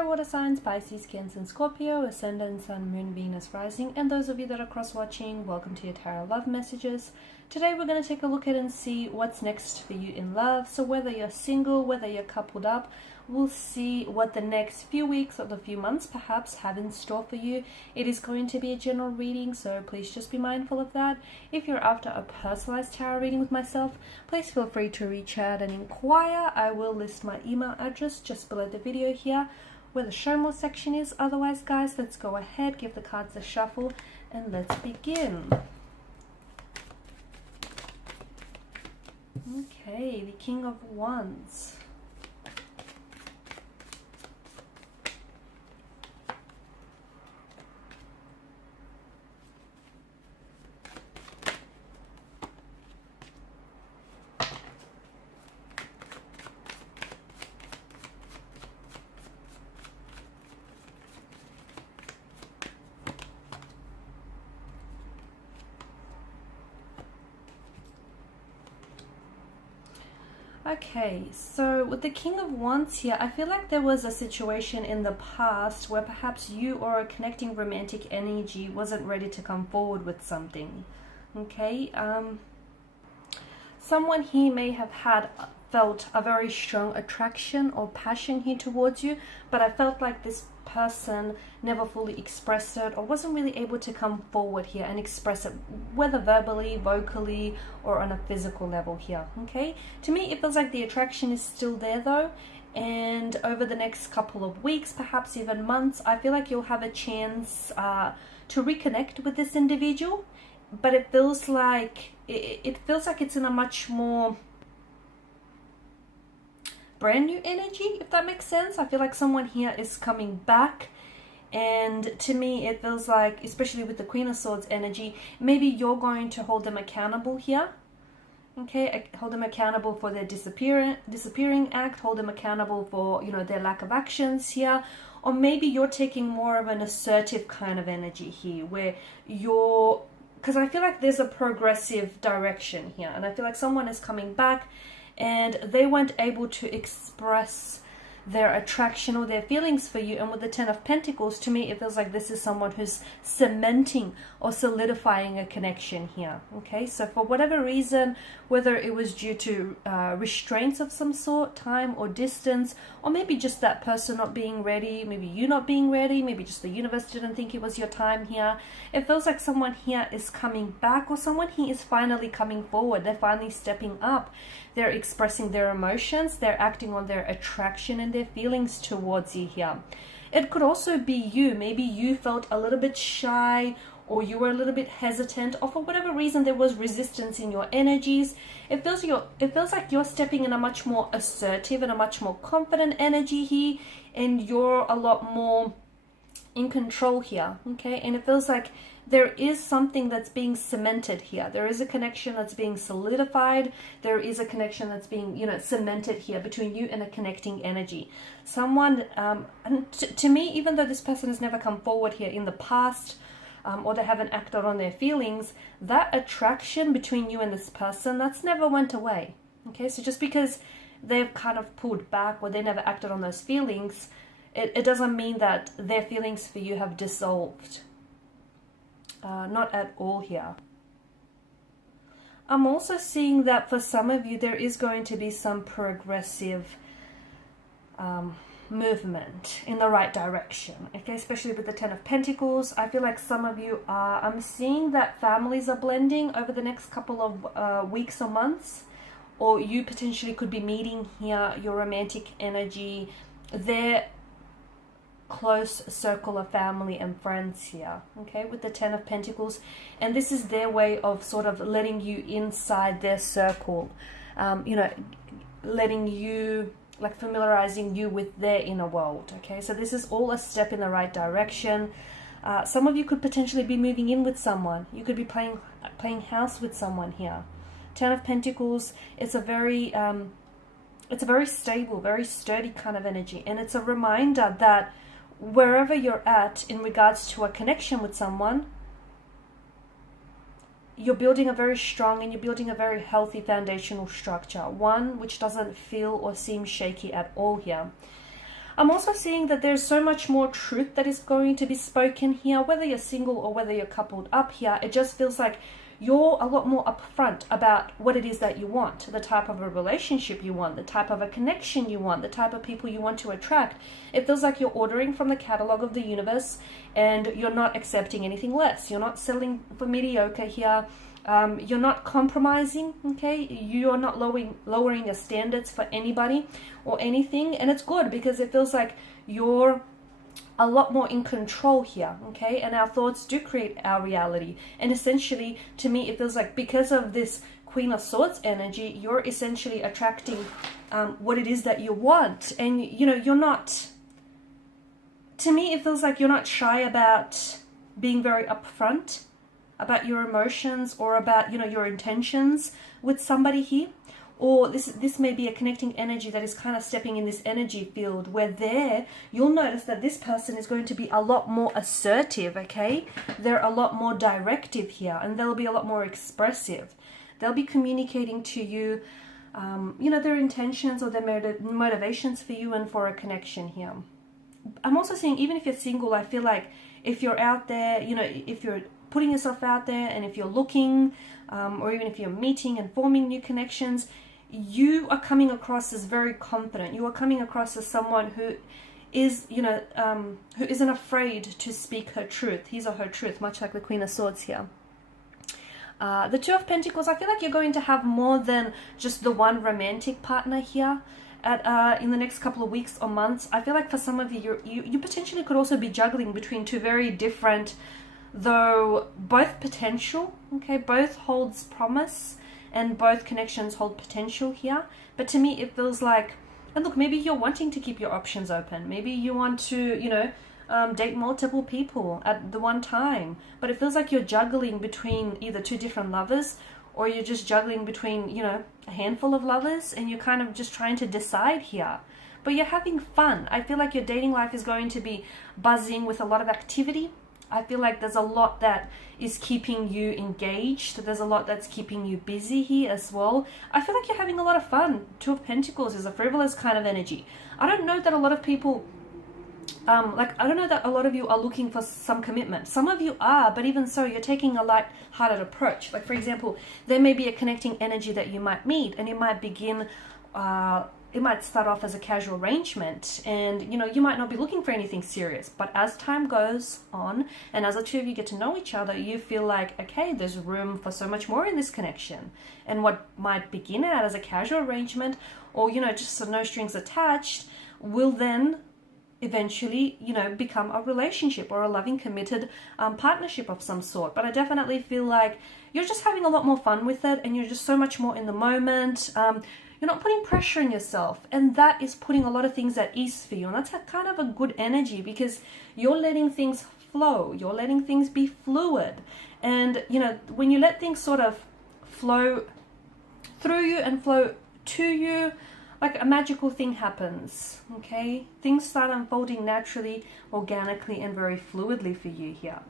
Hi water signs, Pisces, Cancer and Scorpio, Ascendant, Sun, Moon, Venus, Rising, and those of you that are cross-watching, welcome to your Tarot Love Messages. Today we're going to take a look at and see what's next for you in love. So whether you're single, whether you're coupled up, we'll see what the next few weeks or the few months perhaps have in store for you. It is going to be a general reading, so please just be mindful of that. If you're after a personalized tarot reading with myself, please feel free to reach out and inquire. I will list my email address just below the video here, where the show more section is. Otherwise, guys, let's go ahead, give the cards a shuffle, and let's begin. Okay, the King of Wands. Okay, so with the King of Wands here, I feel like there was a situation in the past where perhaps you or a connecting romantic energy wasn't ready to come forward with something. Okay, someone here may have felt a very strong attraction or passion here towards you, but I felt like this person never fully expressed it or wasn't really able to come forward here and express it, whether verbally, vocally, or on a physical level here. Okay, to me it feels like the attraction is still there though, and over the next couple of weeks, perhaps even months, I feel like you'll have a chance to reconnect with this individual, but it feels like it's in a much more brand new energy, if that makes sense. I feel like someone here is coming back, and to me it feels like, especially with the Queen of Swords energy, maybe you're going to hold them accountable here. Okay, hold them accountable for their disappearing act, hold them accountable for, you know, their lack of actions here, or maybe you're taking more of an assertive kind of energy here, where you're, because I feel like there's a progressive direction here, and I feel like someone is coming back and they weren't able to express their attraction or their feelings for you. And with the Ten of Pentacles, to me it feels like this is someone who's cementing or solidifying a connection here. Okay, so for whatever reason, whether it was due to restraints of some sort, time or distance, or maybe just that person not being ready, maybe you not being ready, maybe just the universe didn't think it was your time here, it feels like someone here is coming back, or someone here is finally coming forward. They're finally stepping up, they're expressing their emotions, they're acting on their attraction and their feelings towards you here. It could also be you. Maybe you felt a little bit shy, or you were a little bit hesitant, or for whatever reason there was resistance in your energies. It feels like you're stepping in a much more assertive and a much more confident energy here, and you're a lot more in control here. Okay, and it feels like there is something that's being cemented here. There is a connection that's being solidified. There is a connection that's being, you know, cemented here between you and a connecting energy. Someone, and to me, even though this person has never come forward here in the past, or they haven't acted on their feelings, that attraction between you and this person, that's never went away. Okay, so just because they've kind of pulled back or they never acted on those feelings, it doesn't mean that their feelings for you have dissolved. Not at all here. I'm also seeing that for some of you there is going to be some progressive movement in the right direction. Okay, especially with the Ten of Pentacles. I feel like some of you are, I'm seeing that families are blending over the next couple of weeks or months, or you potentially could be meeting here your romantic energy, their close circle of family and friends here. Okay, with the Ten of Pentacles, and this is their way of sort of letting you inside their circle, you know, letting you, like, familiarizing you with their inner world. Okay, so this is all a step in the right direction. Some of you could potentially be moving in with someone. You could be playing house with someone here. Ten of Pentacles, it's a very stable, very sturdy kind of energy, and it's a reminder that wherever you're at in regards to a connection with someone, you're building a very strong and you're building a very healthy foundational structure, one which doesn't feel or seem shaky at all here. I'm also seeing that there's so much more truth that is going to be spoken here, whether you're single or whether you're coupled up here. It just feels like you're a lot more upfront about what it is that you want, the type of a relationship you want, the type of a connection you want, the type of people you want to attract. It feels like you're ordering from the catalog of the universe and you're not accepting anything less. You're not settling for mediocre here. You're not compromising, okay? You're not lowering your standards for anybody or anything. And it's good because it feels like you're a lot more in control here, okay? And our thoughts do create our reality. And essentially, to me, it feels like because of this Queen of Swords energy, you're essentially attracting what it is that you want. And, you know, you're not, to me, it feels like you're not shy about being very upfront about your emotions or about, you know, your intentions with somebody here. Or this may be a connecting energy that is kind of stepping in this energy field where you'll notice that this person is going to be a lot more assertive, okay? They're a lot more directive here, and they'll be a lot more expressive. They'll be communicating to you, you know, their intentions or their motivations for you and for a connection here. I'm also seeing, even if you're single, I feel like if you're out there, you know, if you're putting yourself out there and if you're looking, or even if you're meeting and forming new connections, you are coming across as very confident. You are coming across as someone who is, you know, who isn't afraid to speak her truth, his or her truth, much like the Queen of Swords here. The Two of Pentacles, I feel like you're going to have more than just the one romantic partner here in the next couple of weeks or months. I feel like for some of you, you potentially could also be juggling between two very different, though both potential, okay, both holds promise and both connections hold potential here. But to me it feels like, and look, maybe you're wanting to keep your options open, maybe you want to, you know, date multiple people at the one time, but it feels like you're juggling between either two different lovers, or you're just juggling between, you know, a handful of lovers, and you're kind of just trying to decide here. But you're having fun. I feel like your dating life is going to be buzzing with a lot of activity. I feel like there's a lot that is keeping you engaged. There's a lot that's keeping you busy here as well. I feel like you're having a lot of fun. Two of Pentacles is a frivolous kind of energy. I don't know that a lot of people, I don't know that a lot of you are looking for some commitment. Some of you are, but even so, you're taking a light-hearted approach. Like, for example, there may be a connecting energy that you might meet, and it might begin, it might start off as a casual arrangement, and, you know, you might not be looking for anything serious. But as time goes on, and as the two of you get to know each other, you feel like, okay, there's room for so much more in this connection. And what might begin out as a casual arrangement, or, you know, just no strings attached, will then eventually, you know, become a relationship or a loving, committed partnership of some sort. But I definitely feel like you're just having a lot more fun with it, and you're just so much more in the moment. You're not putting pressure on yourself, and that is putting a lot of things at ease for you. And that's kind of a good energy, because you're letting things flow. You're letting things be fluid. And, you know, when you let things sort of flow through you and flow to you, like a magical thing happens, okay? Things start unfolding naturally, organically, and very fluidly for you here.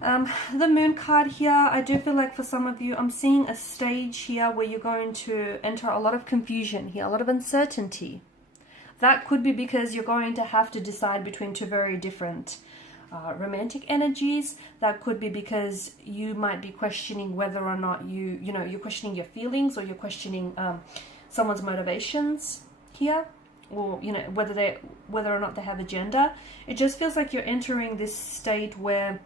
The Moon card here, I do feel like for some of you, I'm seeing a stage here where you're going to enter a lot of confusion here, a lot of uncertainty. That could be because you're going to have to decide between two very different romantic energies. That could be because you might be questioning whether or not you're questioning your feelings, or you're questioning someone's motivations here, or, you know, whether or not they have a gender. It just feels like you're entering this state where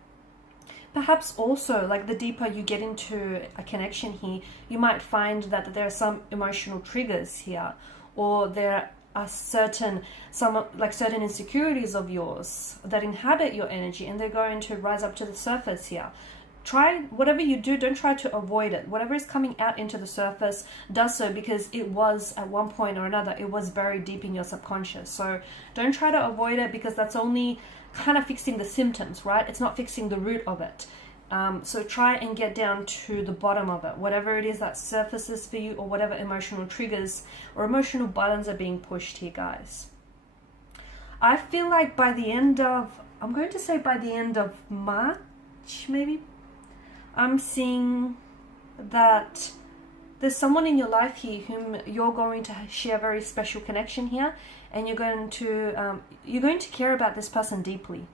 perhaps also, like, the deeper you get into a connection here, you might find that there are some emotional triggers here, or there are certain insecurities of yours that inhabit your energy, and they're going to rise up to the surface here. Try, whatever you do, don't try to avoid it. Whatever is coming out into the surface, does so because it was, at one point or another, it was buried deep in your subconscious. So don't try to avoid it, because that's only kind of fixing the symptoms, right? It's not fixing the root of it. So try and get down to the bottom of it, whatever it is that surfaces for you, or whatever emotional triggers or emotional buttons are being pushed here, guys. I feel like by the end of March, maybe, I'm seeing that there's someone in your life here whom you're going to share a very special connection here, and you're going to care about this person deeply.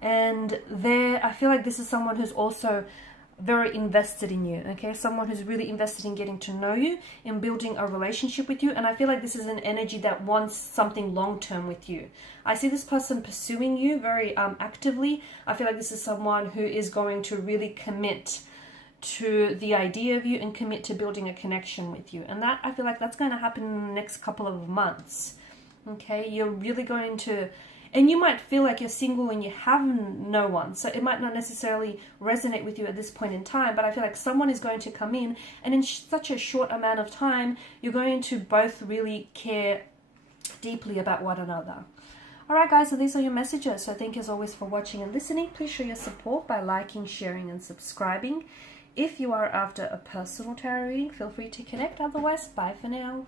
And I feel like this is someone who's also very invested in you, okay? Someone who's really invested in getting to know you, in building a relationship with you. And I feel like this is an energy that wants something long-term with you. I see this person pursuing you very actively. I feel like this is someone who is going to really commit to the idea of you and commit to building a connection with you. And that, I feel like that's going to happen in the next couple of months, okay? You're really going to... And you might feel like you're single and you have no one. So it might not necessarily resonate with you at this point in time. But I feel like someone is going to come in. And in such a short amount of time, you're going to both really care deeply about one another. Alright guys, so these are your messages. So thank you as always for watching and listening. Please show your support by liking, sharing and subscribing. If you are after a personal tarot reading, feel free to connect. Otherwise, bye for now.